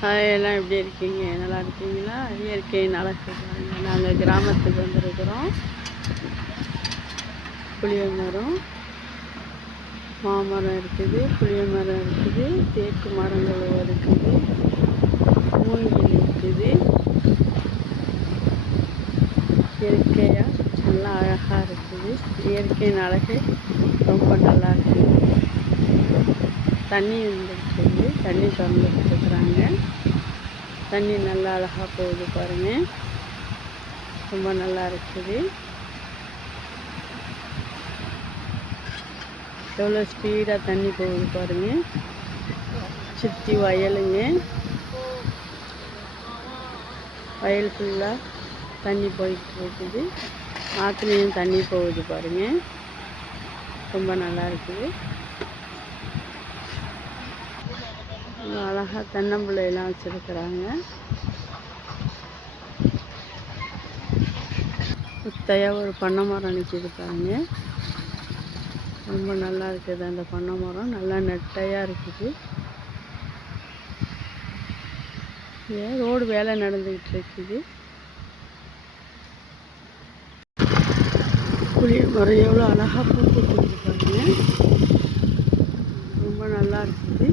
Hi எல்லாம் எப்படி இருக்கீங்க? நல்லா இருக்கீங்களா? இயற்கையின் அழகு நாங்கள் கிராமத்துக்கு வந்திருக்கிறோம். புளிய மரம் மாமரம் இருக்குது புளிய மரம் இருக்குது தேக்கு மரங்கள் இருக்குது மூங்கில் இருக்குது. இயற்கையாக நல்லா அழகாக இருக்குது. இயற்கையின் அழகு ரொம்ப நல்லா இருக்குது. தண்ணி வந்துருக்கு தண்ணி திறந்துட்டு இருக்கிறாங்க தண்ணி நல்லா அழகாக போகுது பாருங்கள் ரொம்ப நல்லா இருக்குது. எவ்வளோ ஸ்பீடாக தண்ணி போகுது பாருங்கள் சுற்றி வயலுங்க. வயல் ஃபுல்லாக தண்ணி போயிட்டு இருக்குது ஆற்றுலையும் தண்ணி போகுது பாருங்கள் ரொம்ப நல்லா இருக்குது. அழகாக தென்னம்பிள்ளையெல்லாம் வச்சிருக்கிறாங்க. குத்தையா ஒரு பண்ணை மரம் நிற்கிது பாருங்க. ரொம்ப நல்லா இருக்குது அந்த பண்ணை மரம். நல்லா நெட்டையாக இருக்குது. ஏன் ரோடு வேலை நடந்துக்கிட்டு இருக்குது. புளிய மரம் எவ்வளோ அழகாக பூ பூத்துருக்கு பாருங்க. ரொம்ப நல்லா இருக்குது.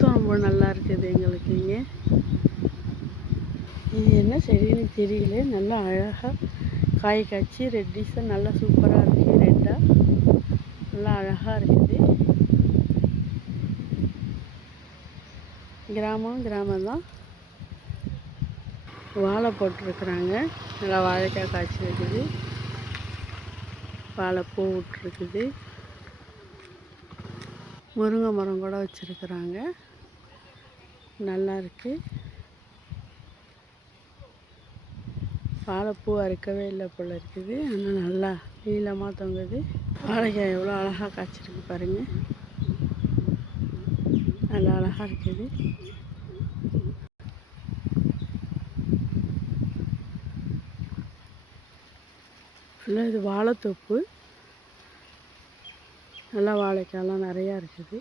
காற்றும் ரொம்ப நல்லா இருக்குது எங்களுக்கு இங்கே. இது என்ன செடின்னு தெரியல. நல்லா அழகாக காய் காய்ச்சி ரெட்டிஸாக நல்லா சூப்பராக இருக்குது ரெட்டாக நல்லா அழகாக இருக்குது. கிராமம் கிராமம் தான். வாழை போட்டிருக்குறாங்க. நல்லா வாழைக்காய் காய்ச்சி இருக்குது. வாழைப்பூ விட்ருக்குது முருங்கை மரம் கூட வச்சுருக்குறாங்க. நல்லா இருக்குது வாழைப்பூ அறுக்கவே இல்லை போல் இருக்குது ஆனால் நல்லா நீளமாக தொங்குது. வாழைக்காய் எவ்வளோ அழகாக காய்ச்சிருக்கு பாருங்கள் நல்லா அழகாக இருக்குது. ஃபுல்லாக இது வாழைத்தோப்பு. நல்லா வாழைக்காயெல்லாம் நிறையா இருக்குது.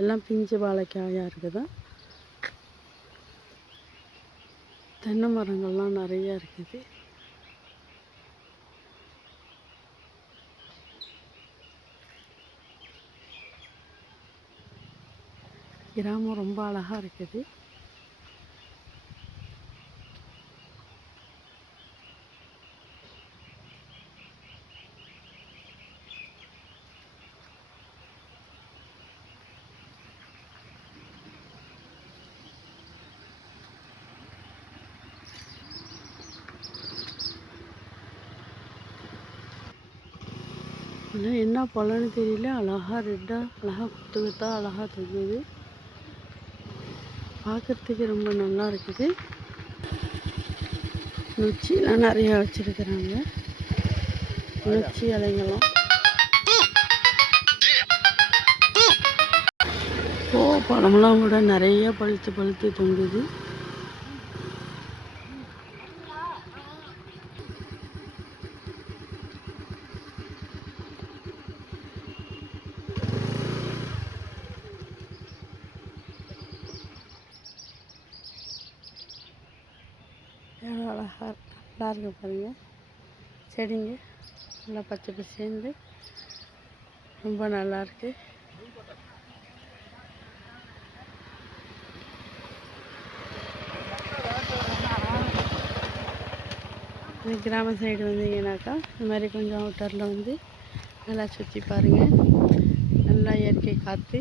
எல்லாம் பிஞ்சு வாழைக்காயாக இருக்குது? தென்னை மரங்கள்லாம் நிறையா இருக்குது. கிராமம் ரொம்ப அழகாக இருக்குது. ஆனால் என்ன பழம்னு தெரியல. அழகா ரெட்டாக அழகாக குத்து குத்தா அழகாக தொங்குது பார்க்கறதுக்கு ரொம்ப நல்லா இருக்குது. நொச்சிலாம் நிறையா வச்சுருக்குறாங்க. நொச்சி இலைங்களாம் ஓ பழமெல்லாம் கூட நிறைய பழுத்து பழுத்து தொங்குது. அழகாக நல்லா இருக்கு பாருங்கள் செடிங்க. நல்லா பச்சை பசேர்ந்து ரொம்ப நல்லாயிருக்கு இந்த கிராம சைடு வந்தீங்கன்னாக்கா இந்த மாதிரி கொஞ்சம் அவுட்டரில் வந்து நல்லா சுற்றி பாருங்கள் நல்லா இயற்கை காற்று